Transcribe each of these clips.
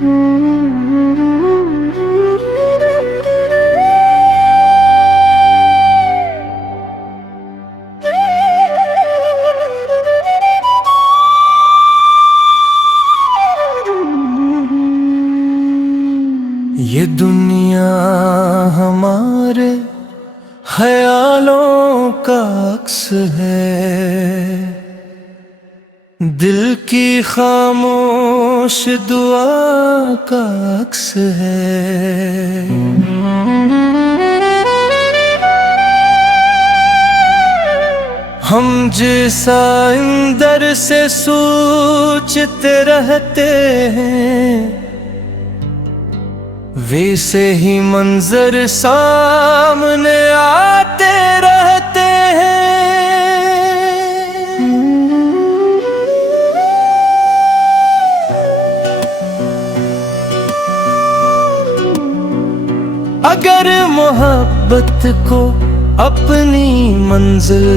ये दुनिया हमारे ख्यालों का अक्स है, दिल की खामोश दुआ का अक्स है। हम जैसा अंदर से सोचते रहते हैं, वैसे ही मंजर सामने आते रहते हैं। अगर मोहब्बत को अपनी मंजिल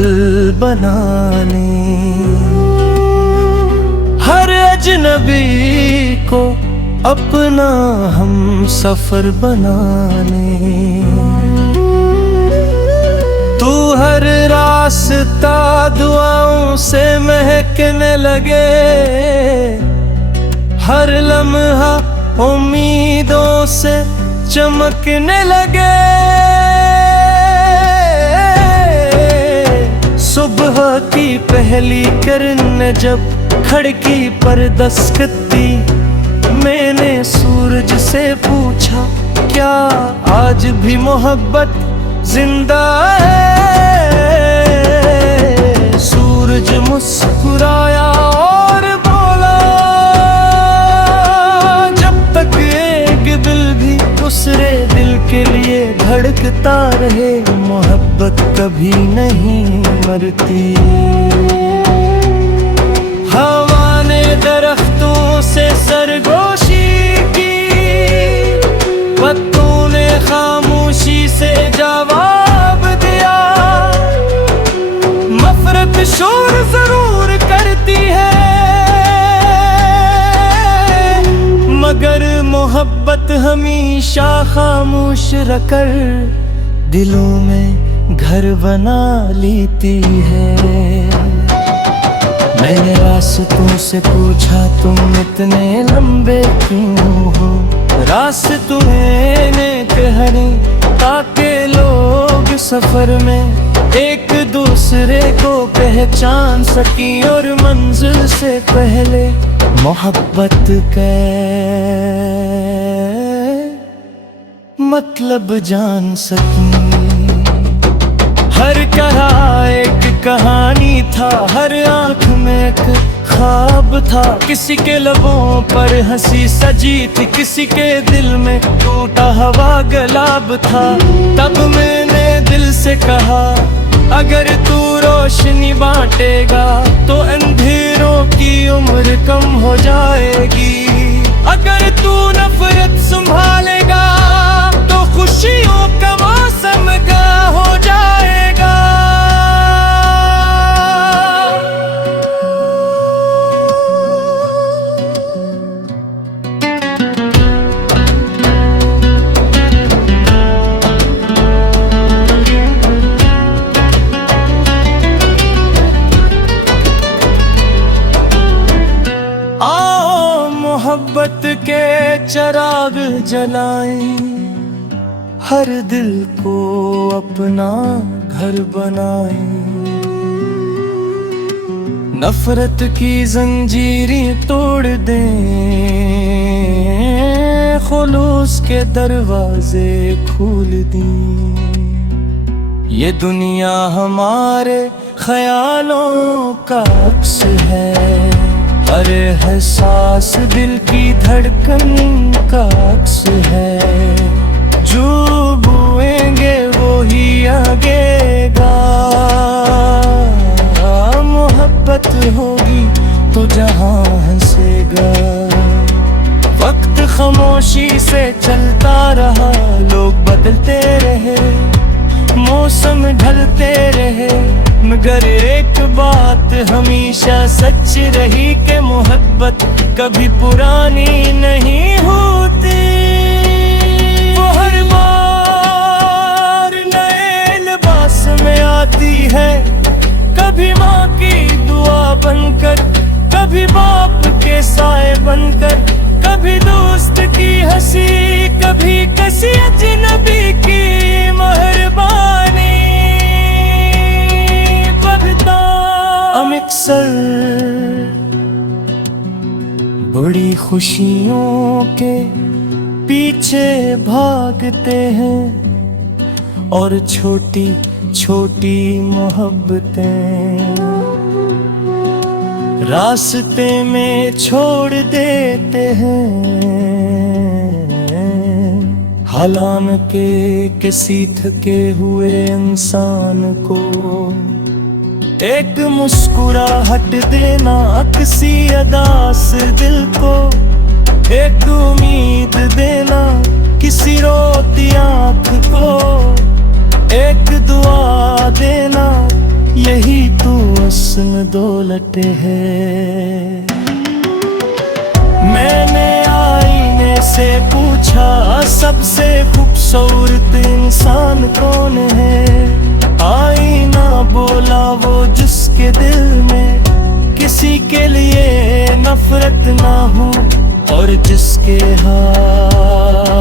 बनाने, हर अजनबी को अपना हम सफर बनाने, तू हर रास्ता दुआओं से महकने लगे, हर लम्हा उम्मीदों से चमकने लगे। सुबह की पहली किरण जब खिड़की पर दस्तकी, मैंने सूरज से पूछा क्या आज भी मोहब्बत जिंदा है। सूरज मुस्कुराया और बोला, जब तक एक दिल भी दूसरे दिल के लिए धड़कता रहे, मोहब्बत कभी नहीं मरती। हवा ने दरख्तों से सरगोशी की, पत्तों ने खामोशी से जवाब दिया। मफरत शोर जरूर करती है, मगर मोहब्बत हमेशा खामोश रखकर दिलों में घर बना लेती है। मैंने रास्तों से पूछा तुम इतने लंबे क्यों हो, रास्तों ने कहने ताकि लोग सफर में एक दूसरे को पहचान सकी और मंजिल से पहले मोहब्बत का मतलब जान सकी। हर कहा एक कहानी था, हर आंख में एक ख्वाब था, किसी के लबों पर हंसी सजी थी, किसी के दिल में टूटा हवा गुलाब था। तब मैंने दिल से कहा अगर तू रोशनी बांटेगा तो अंधेरों की उम्र कम हो जाएगी, अगर तू नफरत संभालेगा तो खुशियों का मौसम का हो जाएगा। आओ मोहब्बत के चिराग जलाएं, हर दिल को अपना घर बनाएं। नफरत की जंजीरें तोड़ दें, खुलूस के दरवाजे खोल दें। ये दुनिया हमारे ख्यालों का अक्स है, हर एहसास दिल की धड़कन का अक्स है। जो बोएंगे वो ही आगेगा, मोहब्बत होगी तो जहां हंसेगा। वक्त खामोशी से चलता रहा, लोग बदलते रहे, मौसम ढलते रहे, मगर एक बात हमेशा सच रही कि मोहब्बत कभी पुरानी नहीं होती। वो हर बार नए लिबास में आती है, कभी माँ की दुआ बनकर, कभी बाप के साए बनकर, कभी दोस्त की हंसी, कभी किसी अजनबी की मेहरबानी। बढ़ता हम अक्सर बड़ी खुशियों के पीछे भागते हैं और छोटी छोटी मोहब्बतें रास्ते में छोड़ देते हैं। हालांकि किसी थके हुए इंसान को एक मुस्कुराहट देना, किसी अदास दिल को एक उम्मीद देना, किसी रोती आँख को एक दुआ देना, यही तो असल दौलत है। मैंने आईने से पूछा सबसे खूबसूरत इंसान कौन है। आईना बोला वो जिसके दिल में किसी के लिए नफरत ना हो और जिसके हाथ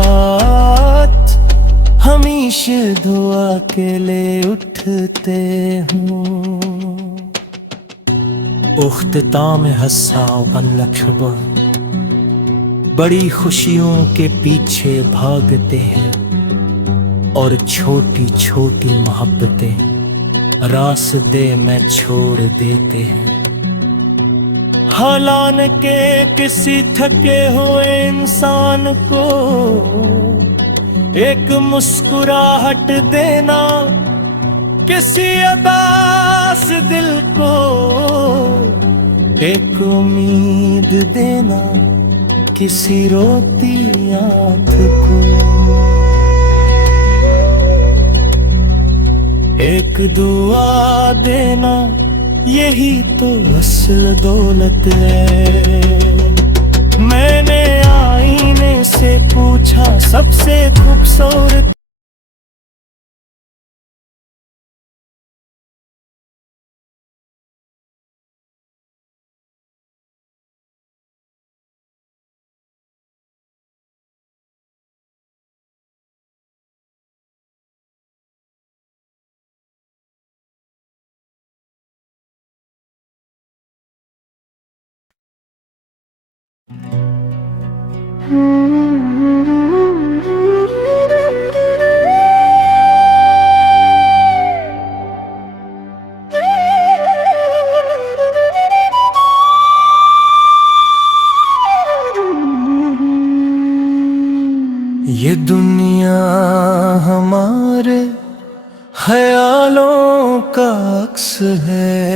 हमेशा दुआ के लिए उठते हूँ। उख्तिताम हस्सा लक्ष्मण बड़ी खुशियों के पीछे भागते हैं और छोटी छोटी मोहब्बतें रास्ते में छोड़ देते हैं। हालांकि किसी थके हुए इंसान को एक मुस्कुराहट देना, किसी अदास दिल को एक उम्मीद देना, किसी रोती आँख को एक दुआ देना, यही तो असल दौलत है। मैंने आईने से पूछा सबसे खूबसूरत ये दुनिया हमारे ख्यालों का अक्स है,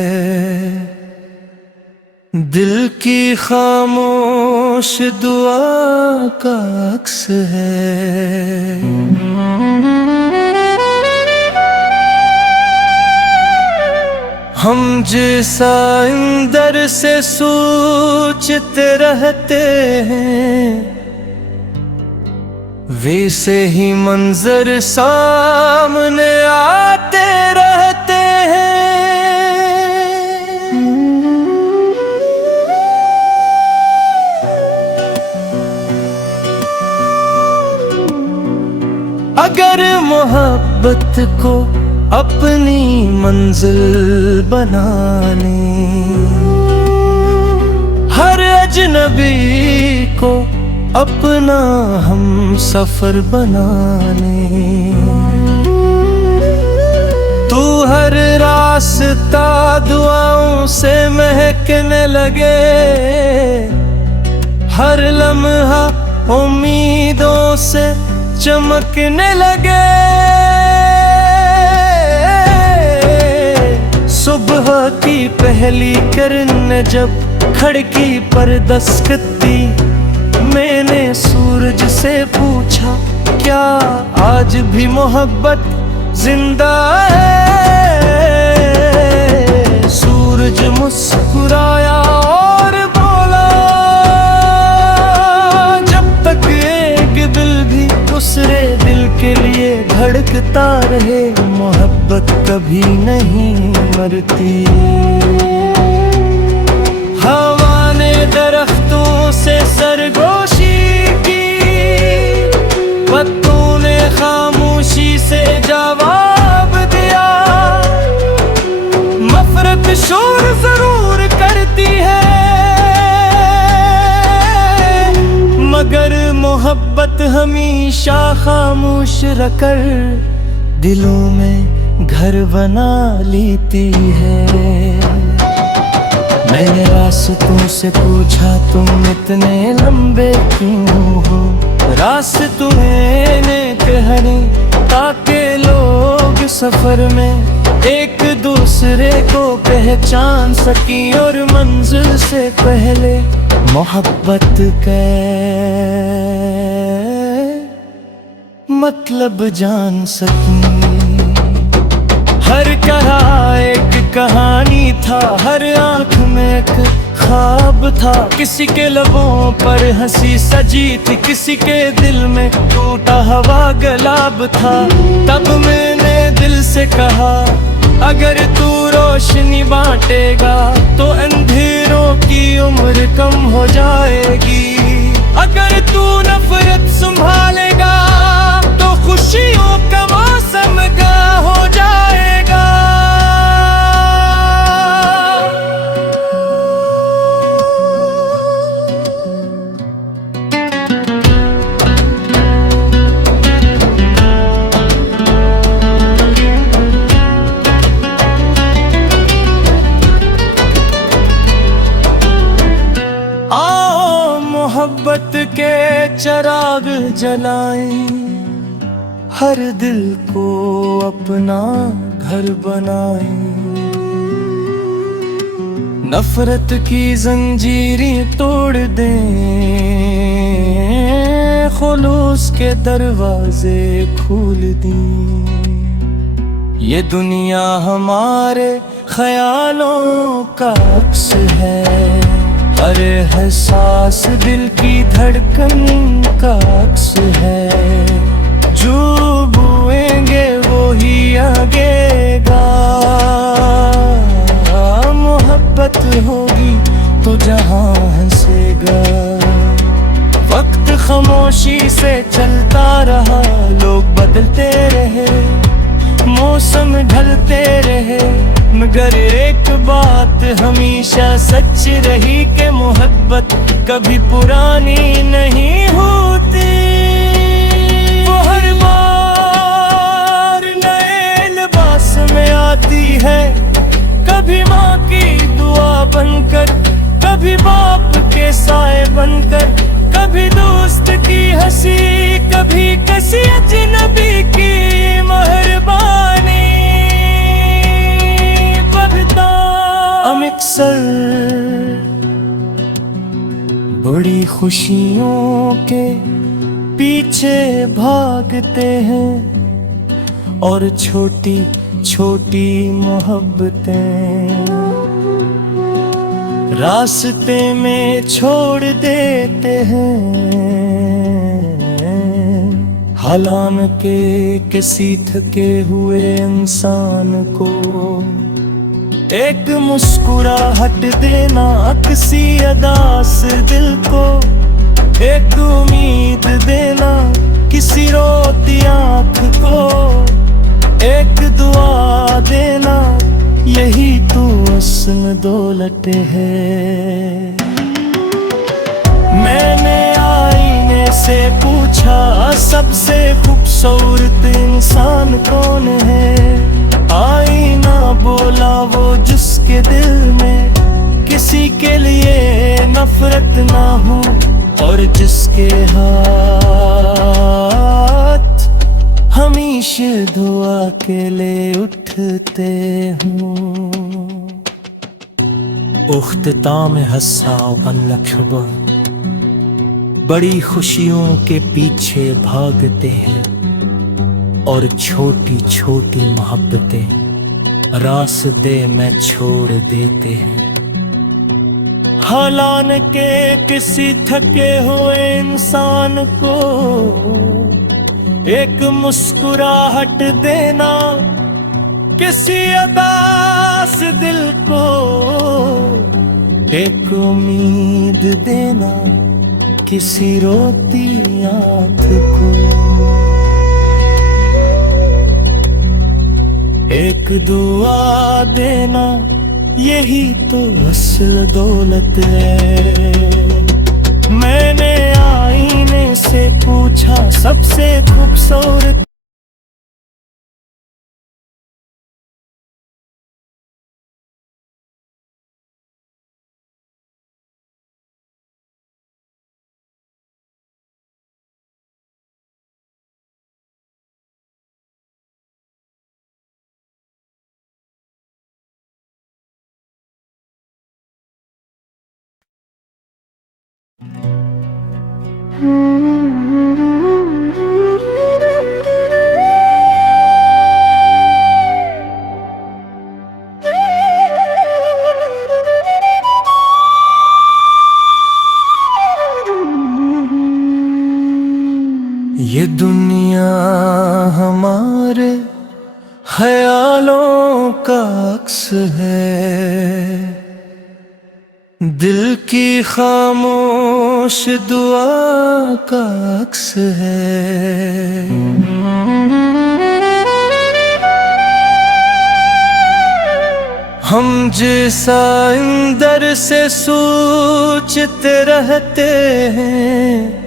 दिल की खामोश दुआ का अक्स है। हम जैसा अंदर से सोचते रहते हैं, वैसे ही मंजर सामने आते रहते हैं। अगर मोहब्बत को अपनी मंजिल बनाने, हर अजनबी को अपना हम सफर बनाने, तू हर रास्ता दुआओं से महकने लगे, हर लम्हा उम्मीदों से चमकने लगे। सुबह की पहली किरण जब खिड़की पर दस्तकी, मैंने सूरज से पूछा क्या आज भी मोहब्बत जिंदा है। सूरज मुस्कुराया और बोला धड़कता रहे, मोहब्बत कभी नहीं मरती। हवा ने दरख्तों से सरगोशी की, पत्तों ने खामोशी से जवाब दिया। नफरत शोर जरूर करती है, मगर मोहब्बत हमेशा खामोश रखकर दिलों में घर बना लेती है। मैंने रास्तों से पूछा तुम इतने लंबे क्यों हो, रास्तों ने कहने ताकि लोग सफर में एक दूसरे को पहचान सकी और मंजिल से पहले मोहब्बत के मतलब जान सकी। हर कहा एक कहानी था, हर आंख में एक ख्वाब था। किसी के लबों पर हंसी सजी थी, किसी के दिल में टूटा हवा गुलाब था। तब मैंने दिल से कहा अगर तू रोशनी बांटेगा तो अंधेरों की उम्र कम हो जाएगी। अगर तू नफरत संभालेगा तो खुशियों का मौसम हो जाएगा। आओ मोहब्बत के चिराग जलाएं, हर दिल को अपना घर बनाएं। नफरत की जंजीरें तोड़ दें, खुलूस के दरवाजे खोल दें। ये दुनिया हमारे ख्यालों का अक्स है, हर एहसास दिल की धड़कन का अक्स है। जो बोएंगे वो ही आगेगा, मोहब्बत होगी तो जहां हंसेगा। वक्त खामोशी से चलता रहा, लोग बदलते रहे, मौसम ढलते रहे, मगर एक बात हमेशा सच रही कि मोहब्बत कभी पुरानी नहीं होती। वो हर बार नए लिबास में आती है, कभी माँ की दुआ बनकर, कभी बाप के साए बनकर, कभी दोस्त की हंसी, कभी किसी अजनबी की मेहरबानी। बदता अमिक्सर बड़ी खुशियों के पीछे भागते हैं और छोटी छोटी मोहब्बतें रास्ते में छोड़ देते हैं। हालांकि किसी थके हुए इंसान को एक मुस्कुराहट देना, किसी अदास दिल को एक उम्मीद देना, किसी रोती आँख को एक दुआ देना, यही तो असल दौलत है। मैंने आईने से पूछा सबसे खूबसूरत इंसान कौन है। आईना बोला वो जिसके दिल में किसी के लिए नफरत ना हो और जिसके हाथ हमेशा दुआ के लिए उठते हूँ। उख्तिताम हस्सा बन लखबर बड़ी खुशियों के पीछे भागते हैं और छोटी छोटी मोहब्बतें रास्ते में छोड़ देते हैं। हालांकि किसी थके हुए इंसान को एक मुस्कुराहट देना किसी अदा से दिल को, एक उम्मीद देना किसी रोती आंख को, एक दुआ देना यही तो असल दौलत है। मैंने आईने से पूछा सबसे खूबसूरत ये दुनिया हमारे ख्यालों का अक्स है, दिल की खामोश दुआ का अक्स है। हम जैसा अंदर से सोचते रहते हैं,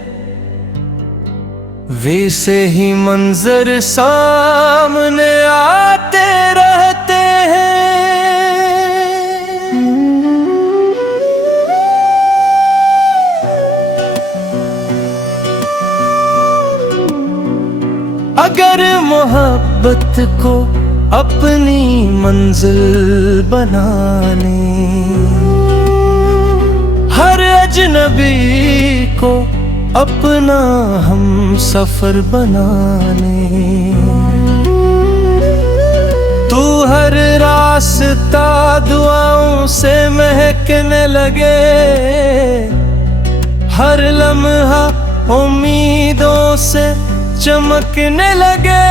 वैसे ही मंजर सामने आते रहते हैं। अगर मोहब्बत को अपनी मंजिल बनाने, हर अजनबी को अपना हम सफर बनाने, तू हर रास्ता दुआओं से महकने लगे, हर लम्हा उम्मीदों से चमकने लगे।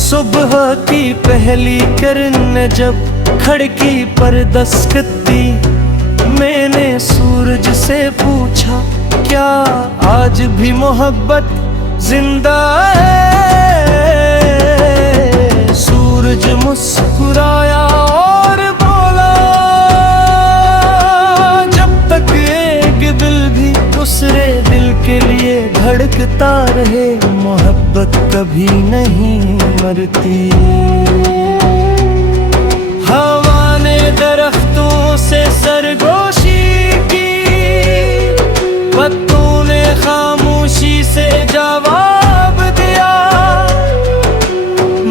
सुबह की पहली किरण जब खिड़की पर दस्तक दी, मैंने सूरज से पूछा क्या आज भी मोहब्बत जिंदा है। सूरज मुस्कुराया और बोला जब तक एक दिल भी दूसरे दिल के लिए धड़कता रहे, मोहब्बत कभी नहीं मरती। हवा ने दरख्तों से सरगोशी की, पत्तों ने खामोशी से जवाब दिया।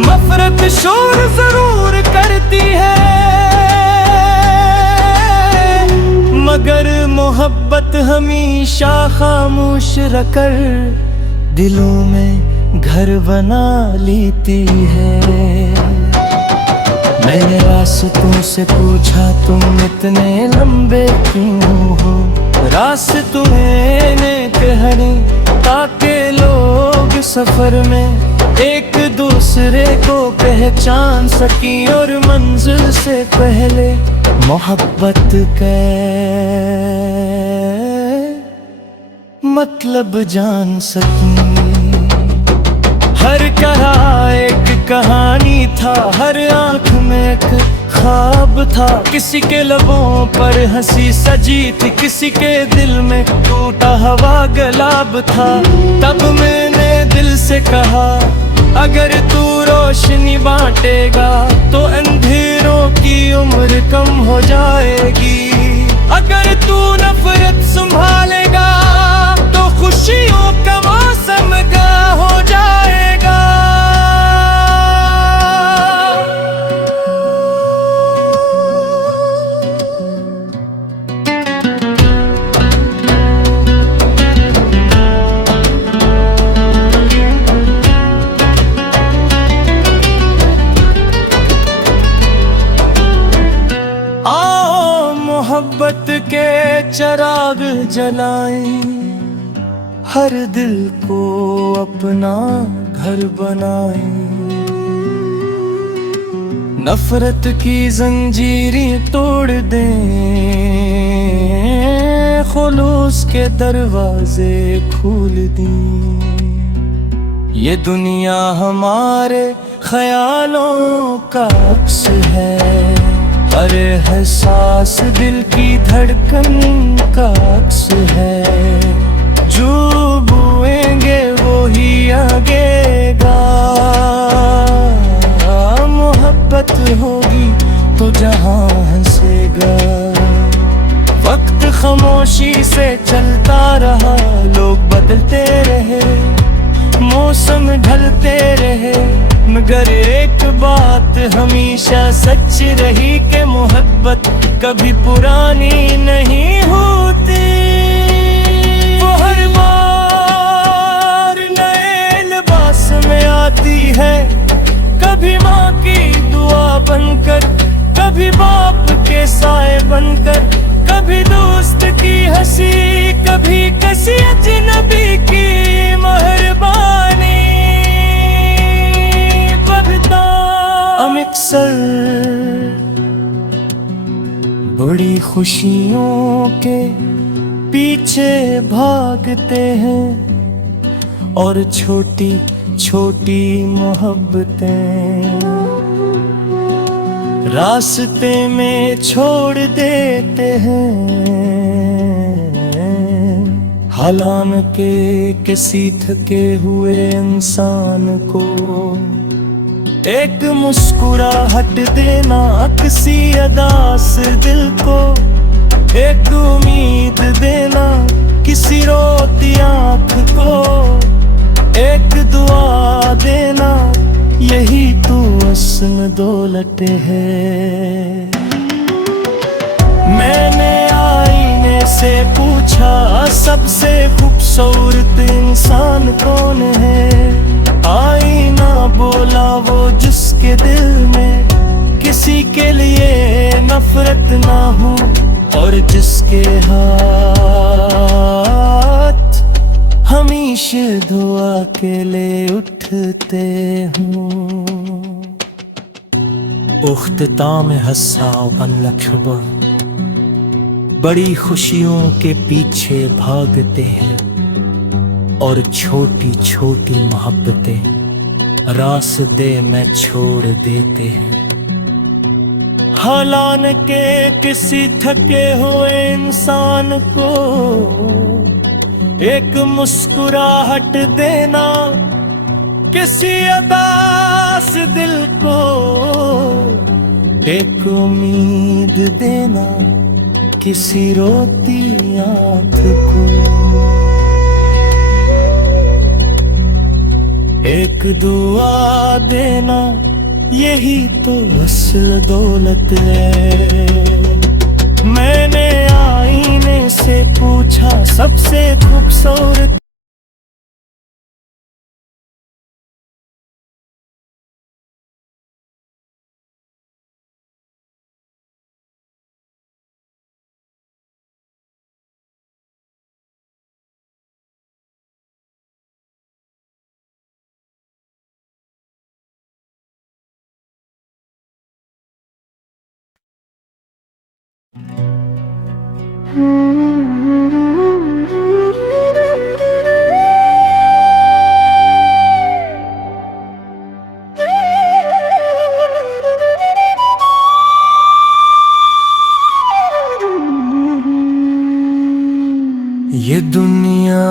मफरत शोर जरूर करती है, मगर मोहब्बत हमेशा खामोश रखकर दिलों में घर बना लेती है। मैंने रास्तों से पूछा तुम इतने लंबे क्यों हो, रास्तों में कहनी ताकि लोग सफर में एक दूसरे को पहचान सकी और मंजिल से पहले मोहब्बत का मतलब जान सकी। हर कहा एक कहानी था, हर आंख में एक ख्वाब था, किसी के लबों पर हंसी सजी थी, किसी के दिल में टूटा हवा गुलाब था। तब मैंने दिल से कहा अगर तू रोशनी बांटेगा तो अंधेरों की उम्र कम हो जाएगी, अगर तू नफरत संभालेगा तो खुशियों का मौसम का हो जाएगा। आओ मोहब्बत के चिराग जलाएं, हर दिल को अपना घर बनाए। नफरत की जंजीरें तोड़ दें, खुलूस के दरवाजे खोल दें। ये दुनिया हमारे ख्यालों का अक्स है, हर एहसास दिल की धड़कन का अक्स है। जो बोएंगे वो ही आगेगा, मोहब्बत होगी तो जहां हंसेगा। वक्त खामोशी से चलता रहा, लोग बदलते रहे, मौसम ढलते रहे, मगर एक बात हमेशा सच रही कि मोहब्बत कभी पुरानी नहीं होती। वो हर बार नए लिबास में आती है, कभी माँ की दुआ बनकर, कभी बाप के साए बनकर, कभी दोस्त की हंसी, कभी किसी अजनबी की मेहरबानी। हम अक्सर बड़ी खुशियों के पीछे भागते हैं और छोटी छोटी मोहब्बतें रास्ते में छोड़ देते हैं। हालांकि किसी थके हुए इंसान को एक मुस्कुराहट देना, किसी अदास दिल को एक उम्मीद देना, किसी रोती आँख को एक दुआ देना, यही तो असल दौलत है। मैंने आईने से पूछा, सबसे खूबसूरत इंसान कौन है? आईना बोला, वो जिसके दिल में किसी के लिए नफरत ना हो और जिसके हाथ हमेशा दुआ के लिए उठते हों। उख्तिताम हस्साव बन लख्बा, बड़ी खुशियों के पीछे भागते हैं और छोटी छोटी मोहब्बतें रास्ते में छोड़ देते हैं। हालांकि किसी थके हुए इंसान को एक मुस्कुराहट देना, किसी अदास दिल को एक उम्मीद देना, किसी रोती आँख को एक दुआ देना, यही तो असल दौलत है। मैंने आईने से पूछा, सबसे खूबसूरत ये दुनिया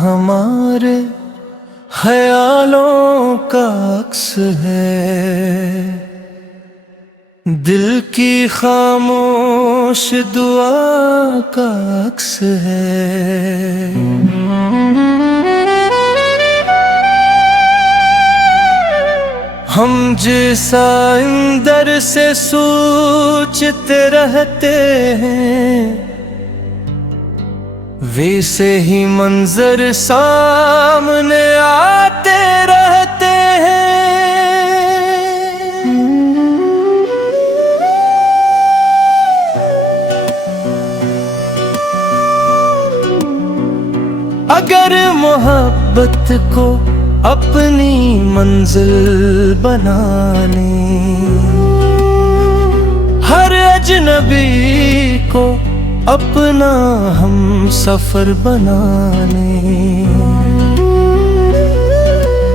हमारे ख्यालों का अक्स है, दिल की खामोश दुआ का अक्स है। हम जैसा अंदर से सोचते रहते हैं, वैसे ही मंजर सामने आते रहते हैं। मगर मोहब्बत को अपनी मंजिल बनाने, हर अजनबी को अपना हम सफर बनाने,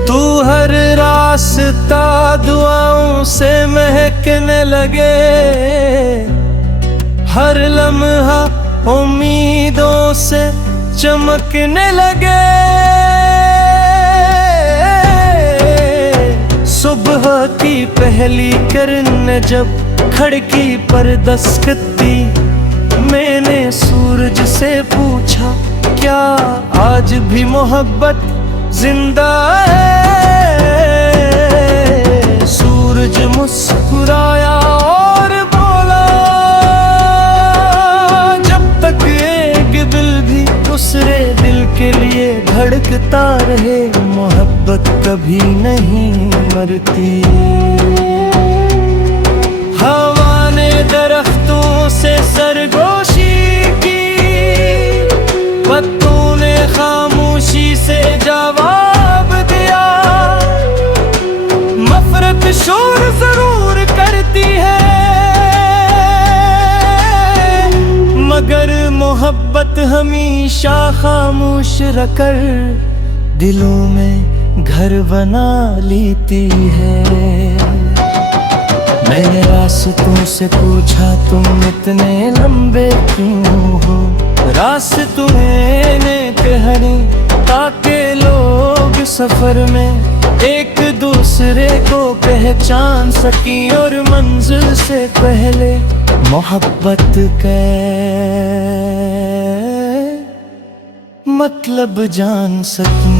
तू हर रास्ता दुआओं से महकने लगे, हर लम्हा उम्मीदों से चमकने लगे। सुबह की पहली किरण जब खिड़की पर दस्तक दी, मैंने सूरज से पूछा क्या आज भी मोहब्बत जिंदा है। सूरज मुस्कुराया और बोला जब तक एक दिल भी दूसरे दिल के लिए धड़कता रहे, मोहब्बत कभी नहीं मरती। हवा ने दरख्तों से सरगोशी की, पत्तों ने खामोशी से जवाब दिया। नफरत शोर जरूर करती है, मगर मोहब्बत हमेशा खामोश रखकर दिलों में घर बना लेती है। मैंने रास्तों से पूछा तुम इतने लंबे क्यों हो, रास्तों ने कहने ताकि लोग सफर में एक दूसरे को पहचान सकी और मंजिल से पहले मोहब्बत का मतलब जान सकी।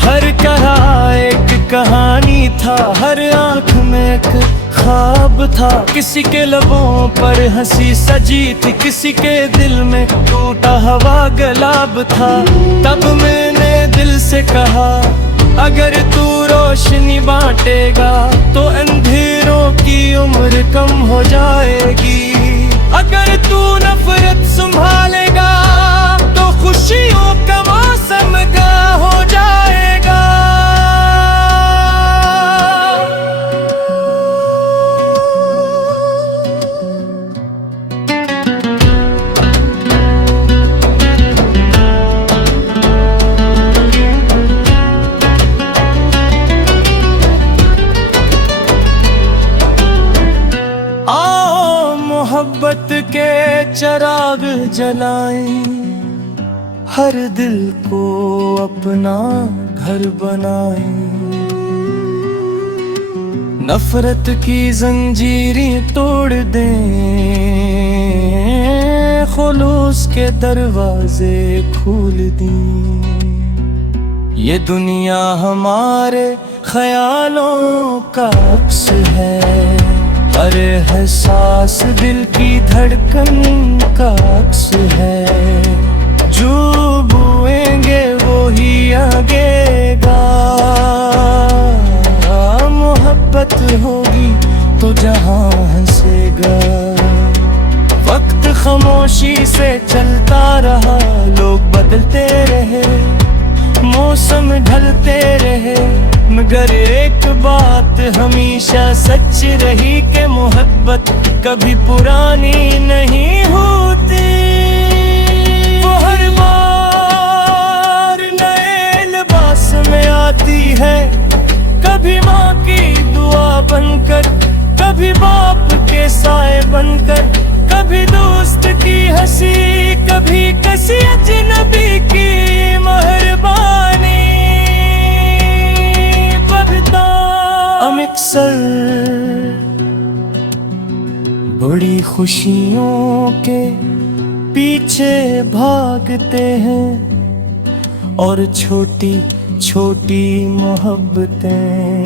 हर कहा एक कहानी था, हर आंख में एक ख्वाब था, किसी के लबों पर हंसी सजी थी, किसी के दिल में टूटा हवा गुलाब था। तब मैंने दिल से कहा अगर तू रोशनी बांटेगा तो अंधेरों की उम्र कम हो जाएगी, अगर तू नफरत संभालेगा तो खुशियों का मौसम हो जाएगा। आओ मोहब्बत के चिराग जलाएं, हर दिल को अपना घर बनाएं। नफरत की जंजीरें तोड़ दें, खुलूस के दरवाजे खोल दें। ये दुनिया हमारे ख्यालों का अक्स है, हर एहसास दिल की धड़कन का अक्स है। जो बोएंगे वो ही आगेगा, मोहब्बत होगी तो जहां हंसेगा। वक्त खामोशी से चलता रहा, लोग बदलते रहे, मौसम ढलते रहे, मगर एक बात हमेशा सच रही कि मोहब्बत कभी पुरानी नहीं होती। वो हर बार नए लिबास में आती है, कभी माँ की दुआ बनकर, कभी बाप के साए बनकर, कभी दोस्त की हंसी, कभी किसी अजनबी की मेहरबानी। बढ़ता अमृतसर बड़ी खुशियों के पीछे भागते हैं, और छोटी छोटी मोहब्बतें